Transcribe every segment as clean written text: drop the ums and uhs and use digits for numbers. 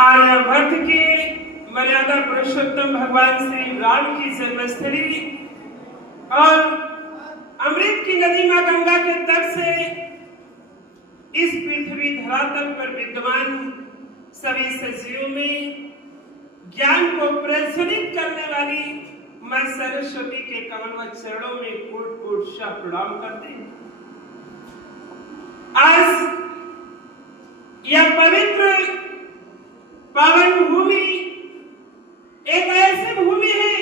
आर्यभट्ट के मर्यादा पुरुषोत्तम भगवान श्री राम की जन्मस्थली और अमृत की नदी मां गंगा के तट से इस पृथ्वी धरातल पर विद्यमान सभी सजीवों में ज्ञान को प्रज्वलित करने वाली मां सरस्वती के कमल चरणों में कोट कोट सा प्रणाम करते हैं। आज यह पवित्र पावन भूमि एक ऐसी भूमि है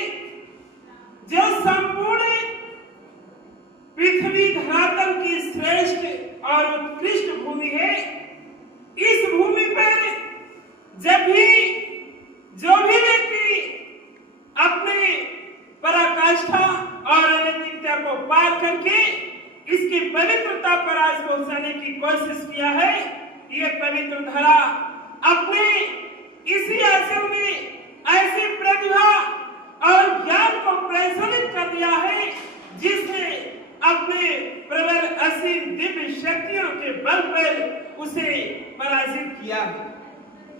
जो संपूर्ण पृथ्वी धरातल की श्रेष्ठ और उत्कृष्ट भूमि है। इस भूमि पर जब भी जो भी व्यक्ति अपने पराकाष्ठा और अनैतिकता को पार करके इसकी पवित्रता पर आज पहुंचाने की कोशिश किया है, ये पवित्र धरा अपने इसी आश्रम में ऐसी प्रतिभा और ज्ञान को प्रज्वलित कर दिया है जिसने अपने प्रबल असीम दिव्य शक्तियों के बल पर उसे पराजित किया है।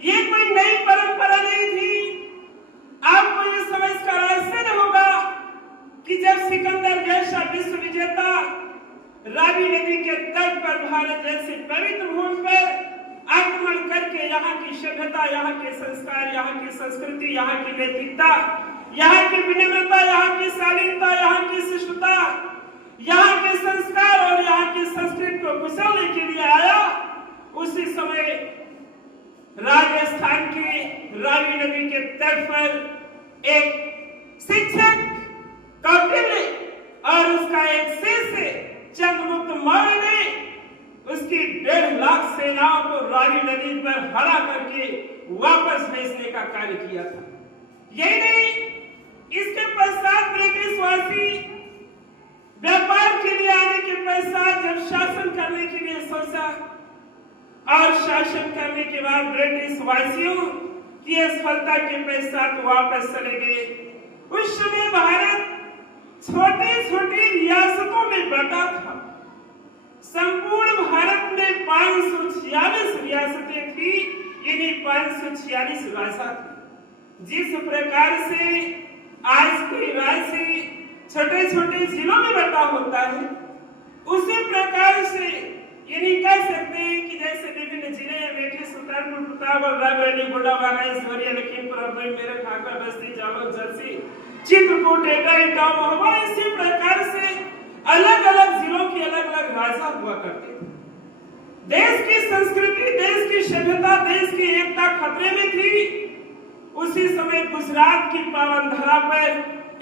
ये कोई नई परंपरा नहीं थी। आपको ये समझकर आश्चर्य होगा कि जब सिकंदर जैसा विश्व विजेता रावी नदी के तट पर भारत जैसे पवित्र भूमि पर आक्रमण करके यहाँ की सभ्यता, यहाँ के संस्कार, यहाँ की संस्कृति, यहाँ की नैतिकता, यहाँ की विनम्रता, यहाँ की शालीनता, यहाँ की शिष्टता, यहाँ के संस्कार और यहाँ की संस्कृति को कुचलने के लिए आया, उसी समय राजस्थान के रावी नदी के तट पर एक शिक्षक कौटिल्य और उसका एक शिष्य चंद्रगुप्त मौर्य ने उसकी 1.5 लाख सेनाओं को रावी नदी पर हरा करके वापस भेजने का कार्य किया था। यही नहीं, इसके पश्चात ब्रिटिशवासी व्यापार के लिए आने के पश्चात जब शासन करने के लिए सोचा और शासन करने के बाद ब्रिटिशवासियों की असफलता के पश्चात वापस चले गए। उस समय भारत छोटी छोटी रियासतों में बटा था। संपूर्ण भारत में 546 रियासतें थी, यानी 546 राजा थे। जिस प्रकार से आज के राज्य छोटे छोटे जिलों में बटा होता है, उसी प्रकार से यानी कह सकते हैं कि जैसे विभिन्न जिले बेटी सुल्तानपुर, प्रतापगढ़, रायबरेली, गोंडवाना, ऐश्वर्या, लखीमपुर, अमरोहा, मेरठ, आगरा, बस्ती, जालौन, झांसी, चित्रकूट, एटा, इटावा, महोबा, इसी प्रकार से अलग अलग जिलों के अलग अलग राजा हुआ करते थे। देश की संस्कृति, देश की सभ्यता, देश की एकता खतरे में थी। उसी समय गुजरात की पावन धरा पर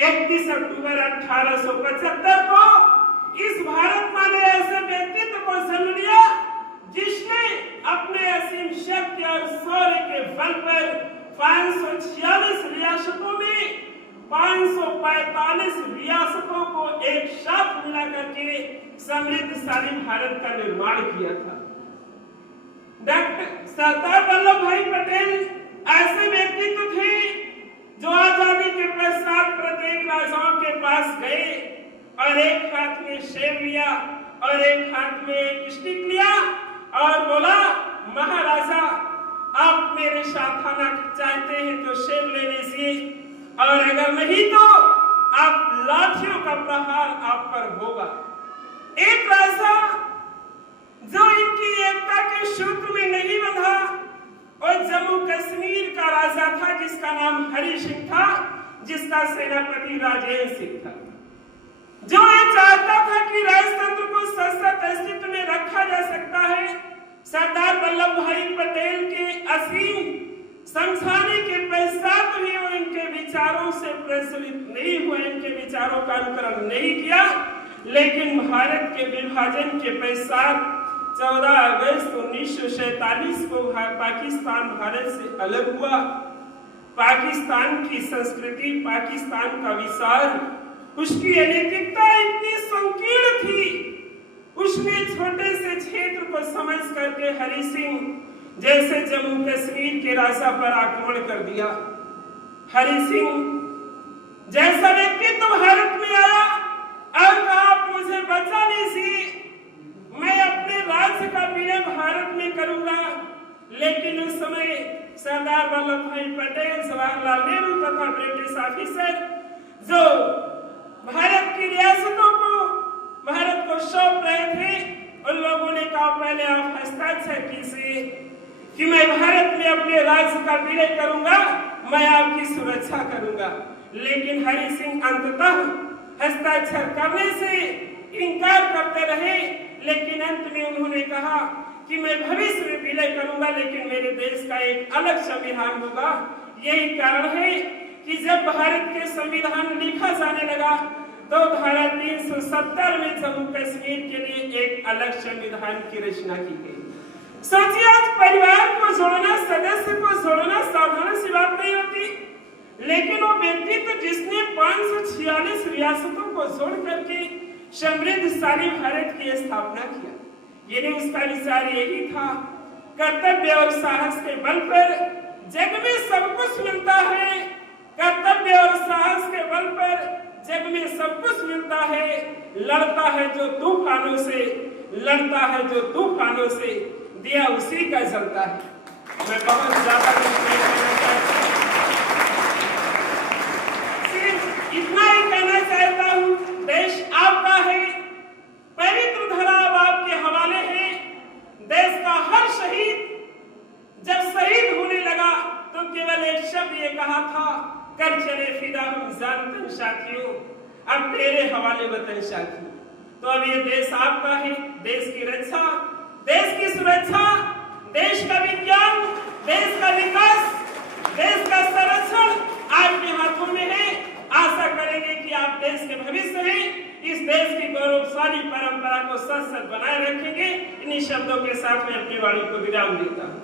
31 अक्टूबर 1875 को इस भारत माँ ने ऐसे व्यक्तित्व को जन्म लिया जिसने अपने असीम शक्ति और शौर्य के बल पर 546 रियासतों में 545 रियासतों को एक साथ मिला करके समृद्धशाली भारत का निर्माण किया था। डॉक्टर सरदार वल्लभ भाई पटेल ऐसे व्यक्तित्व थे जो आजादी के पश्चात प्रत्येक राजाओं के पास गए और एक हाथ में सेब लिया और एक हाथ में एक स्टिक लिया और बोला, महाराजा आप मेरे साथ आना चाहते हैं तो सेब ले लीजिए और अगर नहीं तो आप लाठियों का प्रहार आप पर होगा। एक राजा जो इनकी एकता के सूत्र में नहीं बंधा और जम्मू कश्मीर का राजा था जिसका नाम हरि सिंह था, जिसका सेनापति राजेंद्र सिंह था, जो ये चाहता था कि राजतंत्र को सशक्त अस्तित्व में रखा जा सकता है। सरदार वल्लभ भाई पटेल के असीम समझाने के पश्चात भी वो इनके विचारों से प्रज्वलित नहीं हुए, इनके विचारों का अनुकरण नहीं किया। लेकिन भारत के विभाजन के पश्चात 14 अगस्त 1947 को पाकिस्तान भारत से अलग हुआ। पाकिस्तान की संस्कृति, पाकिस्तान का विचार, उसकी अनैतिकता इतनी संकीर्ण थी, उसने छोटे से क्षेत्र को समझ करके हरि सिंह जैसे जम्मू कश्मीर के राजा पर आक्रमण कर दिया। हरि सिंह जैसा व्यक्ति तो भारत में आया और कहा, आप मुझे बचा लीजिए, मैं अपने राज्य का विलय भारत में करूंगा। लेकिन उस समय सरदार वल्लभ भाई पटेल, जवाहरलाल नेहरू तथा ब्रिटिश ऑफिसर जो भारत की रियासतों को, भारत को सौंप रहे थे, उन लोगों ने कहा पहले आप हस्ताक्षर कीजिए कि मैं भारत में अपने राज्य का विलय करूंगा, मैं आपकी सुरक्षा करूंगा। लेकिन हरि सिंह अंततः हस्ताक्षर करने से इनकार करते रहे, लेकिन अंत में उन्होंने कहा कि मैं भविष्य में विलय करूंगा, लेकिन मेरे देश का एक अलग संविधान होगा। यही कारण है कि जब भारत के संविधान लिखा जाने लगा तो धारा 370 में जम्मू कश्मीर के लिए एक अलग संविधान की रचना की गई। सोचिए, आज परिवार को जोड़ना, सदस्य को जोड़ना साधारण सी बात नहीं होती, लेकिन वो व्यक्ति तो जिसने 546 रियासतों को जोड़ करके समृद्धशाली भारत की स्थापना किया, ये उसका विचार यही था, कर्तव्य और साहस के बल पर जग में सब कुछ मिलता है, कर्तव्य और साहस के बल पर जग में सब कुछ मिलता है, लड़ता है जो तूफानों से, लड़ता है जो तूफानों से, दिया उसी का जलता है। मैं बहुत ज्यादा सिर्फ इतना ही कहना चाहता हूँ, देश आपका है, पवित्र धरा अब आपके हवाले है। देश का हर शहीद जब शहीद होने लगा तो केवल एक शब्द ये कहा था, कर चले फिदा हम जान तन साथियों, अब तेरे हवाले वतन साथियों। तो अब ये देश आपका है, देश की रक्षा, देश की सुरक्षा, देश का विज्ञान, देश का विकास, देश का संरक्षण आपके हाथों में है। आशा करेंगे कि आप देश के भविष्य में इस देश की गौरवशाली परंपरा को सच सच बनाए रखेंगे। इन्हीं शब्दों के साथ मैं अपनी वाणी को विराम देता हूँ।